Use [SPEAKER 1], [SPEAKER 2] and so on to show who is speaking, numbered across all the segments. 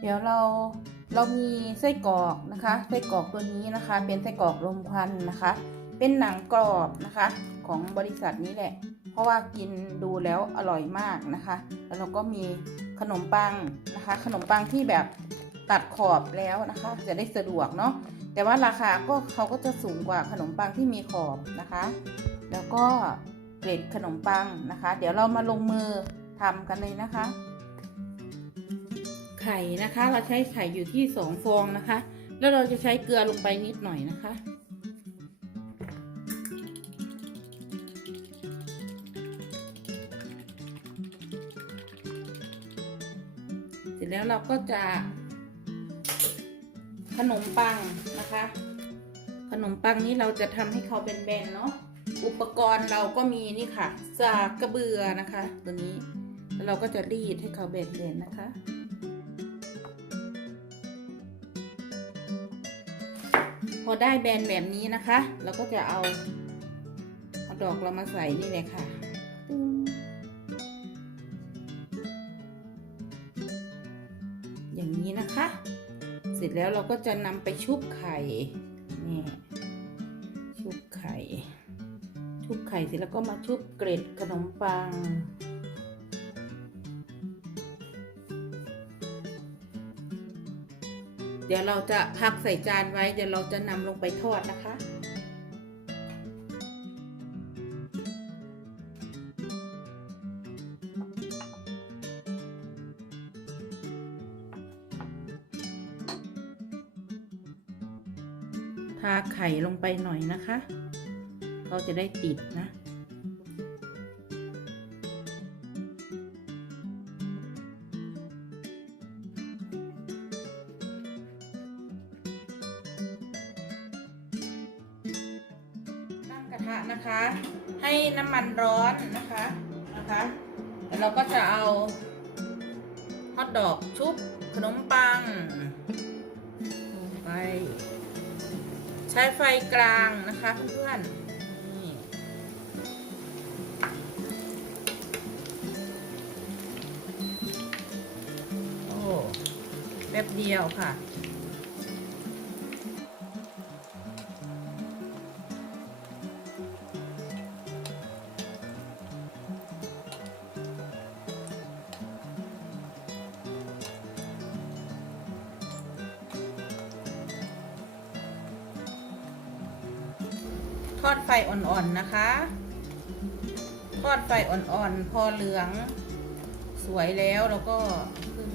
[SPEAKER 1] เดี๋ยวเราเรามีไส้กรอกนะคะไส้กรอกตัวนี้นะคะ เป็นไส้กรอกลมควันนะคะ เป็นหนังกรอบนะคะของบริษัทนี้แหละ เพราะว่ากินดูแล้วอร่อยมากนะคะ แล้วเราก็มีขนมปังนะคะ ขนมปังที่แบบตัดขอบแล้วนะคะ จะได้สะดวกเนาะแต่ว่าราคาก็เขาก็จะสูงกว่าขนมปังที่มีขอบนะคะ แล้วก็เกล็ดขนมปังนะคะ เดี๋ยวเรามาลงมือทำกันเลยนะคะ ข่นะคะ เราใช้ไข่อยู่ที่สองฟองนะคะ แล้วเราจะใช้เกลือลงไปนิดหน่อยนะคะ เสร็จแล้วเราก็จะขนมปังนะคะ ขนมปังนี้เราจะทำให้เขาแบนๆเนาะอุปกรณ์เราก็มีนี่ค่ะ สากกระเบือนะคะ ตัวนี้ แล้วเราก็จะรีดให้เขาแบนๆนะคะ พอได้แบนแบบนี้นะคะเราก็จะเอาเอาดอกเรามาใส่นี่เลยค่ะอย่างนี้นะคะ เสร็จแล้วเราก็จะนำไปชุบไข่นี่ชุบไข่ ชุบไข่เสร็จแล้วก็มาชุบเกล็ดขนมปัง เดี๋ยวเราจะพักใส่จานไว้ เดี๋ยวเราจะนำลงไปทอดนะคะทาไข่ลงไปหน่อยนะคะเขาจะได้ติดนะ ระนะคะ ให้น้ำมันร้อนนะคะนะคะแล้วเราก็จะเอาฮอทดอกชุบขนมปังลงไป ใช้ไฟกลางนะคะเพื่อนๆโอ้แบบเดียวค่ะ ทอดไฟอ่อนๆนะคะ ทอดไฟอ่อนๆ พอเหลือง สวยแล้วเราก็ขึ้น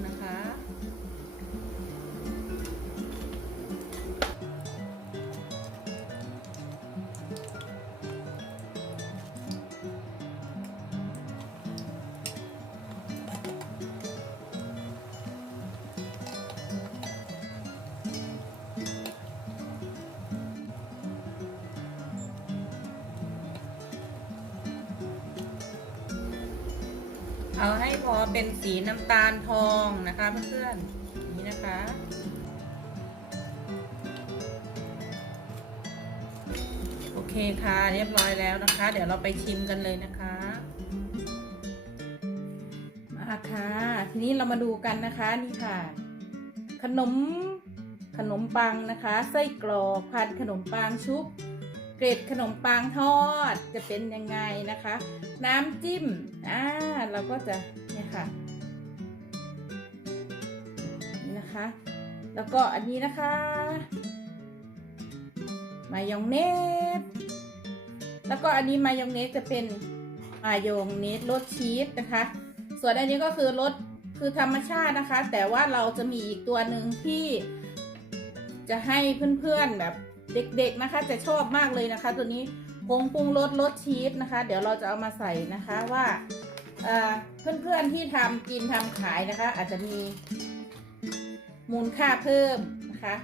[SPEAKER 1] เอาให้พอเป็นสีน้ำตาลทองนะคะเพื่อนๆนี่นะคะ โอเคค่ะเรียบร้อยแล้วนะคะ เดี๋ยวเราไปชิมกันเลยนะคะมาค่ะทีนี้เรามาดูกันนะคะนี่ค่ะ ขนมขนมปังนะคะ ไส้กรอกพันขนมปังชุบ เกล็ดขนมปังทอดจะเป็นยังไงนะคะ น้ำจิ้มอ่าเราก็จะเนี่ยค่ะนี่นะคะ แล้วก็อันนี้นะคะ มายองเนสแล้วก็อันนี้มายองเนสจะเป็นมายองเนสรสชีสนะคะ ส่วนอันนี้ก็คือรสคือธรรมชาตินะคะ แต่ว่าเราจะมีอีกตัวหนึ่งที่จะให้เพื่อนๆแบบ เด็กๆนะคะจะชอบมากเลยนะคะ ตัวนี้ผงปรุงรสรสชีสนะคะ เดี๋ยวเราจะเอามาใส่นะคะว่าเพื่อนๆที่ทำกินทำขายนะคะ อาจจะมีมูลค่าเพิ่มนะคะ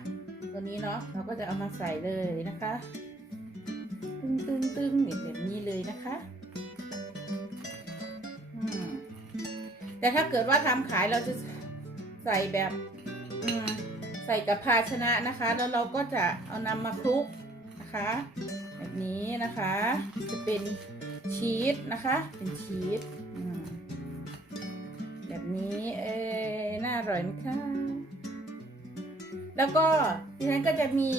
[SPEAKER 1] ตัวนี้เนาะเราก็จะเอามาใส่เลยนะคะ ตึงตึงตึงแบบนี้เลยนะคะแต่ถ้าเกิดว่าทำขายเราจะใส่แบบ อืม ใส่กับภาชนะนะคะ แล้วเราก็จะเอานำมาคลุกนะคะ แบบนี้นะคะ จะเป็นชีสนะคะ เป็นชีสแบบนี้เออน่าอร่อยไหมคะแล้วก็ดิฉันก็จะมี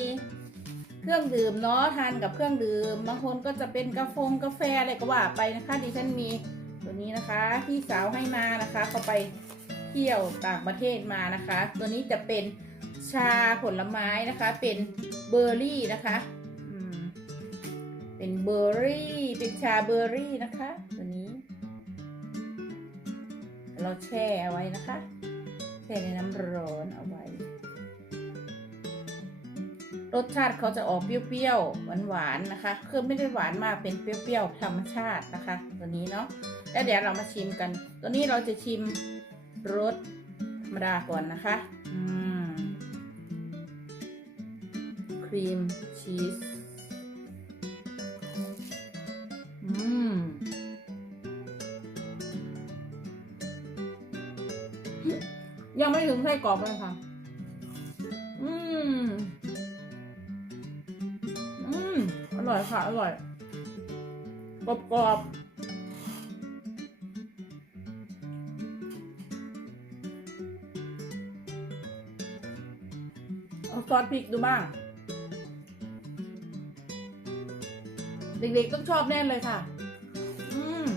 [SPEAKER 1] เครื่องดื่มเนาะทานกับเครื่องดื่มบางคนก็จะเป็นกาแฟกาแฟอะไรก็ว่าไปนะคะดิฉันมีตัวนี้นะคะพี่สาวให้มานะคะเขาไปเที่ยวต่างประเทศมานะคะ ตัวนี้จะเป็น ชาผลไม้นะคะ เป็นเบอร์รี่นะคะเป็นเบอร์รี่ เป็นชาเบอร์รี่นะคะตัวนี้ เราแช่เอาไว้นะคะแช่ในน้ำร้อนเอาไว้ รสชาติเขาจะออกเปรี้ยวๆหวานๆนะคะ คือไม่ได้หวานมากเป็นเปรี้ยวๆธรรมชาตินะคะ ตัวนี้เนาะแล้วเดี๋ยวเรามาชิมกัน ตัวนี้เราจะชิมรสธรรมดาก่อนนะคะ รีมชีสอืมยังไม่ถึงไส้กรอกเลยค่ะ อืม อืม อร่อยค่ะ อร่อย กรอบกรอบเอาซอสพริกดูบ้าง เด็กๆต้องชอบแน่เลยค่ะ อืม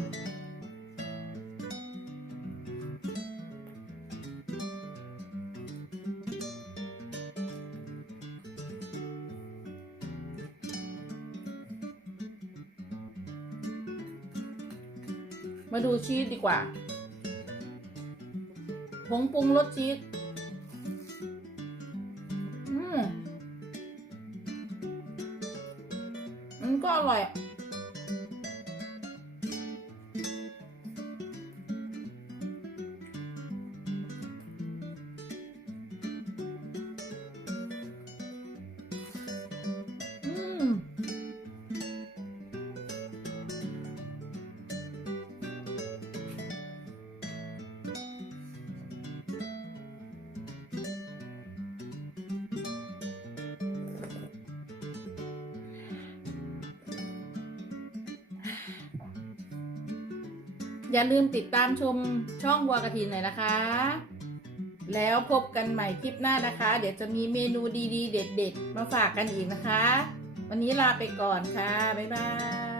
[SPEAKER 1] มาดูชีสดีกว่า ผงปรุงรสชีส มัน อย่าลืมติดตามชมช่องวัวกระถินหน่อยนะคะ แล้วพบกันใหม่คลิปหน้านะคะ เดี๋ยวจะมีเมนูดีๆ เด็ด ๆ มาฝากกันอีกนะคะ วันนี้ลาไปก่อนค่ะ บ๊ายบาย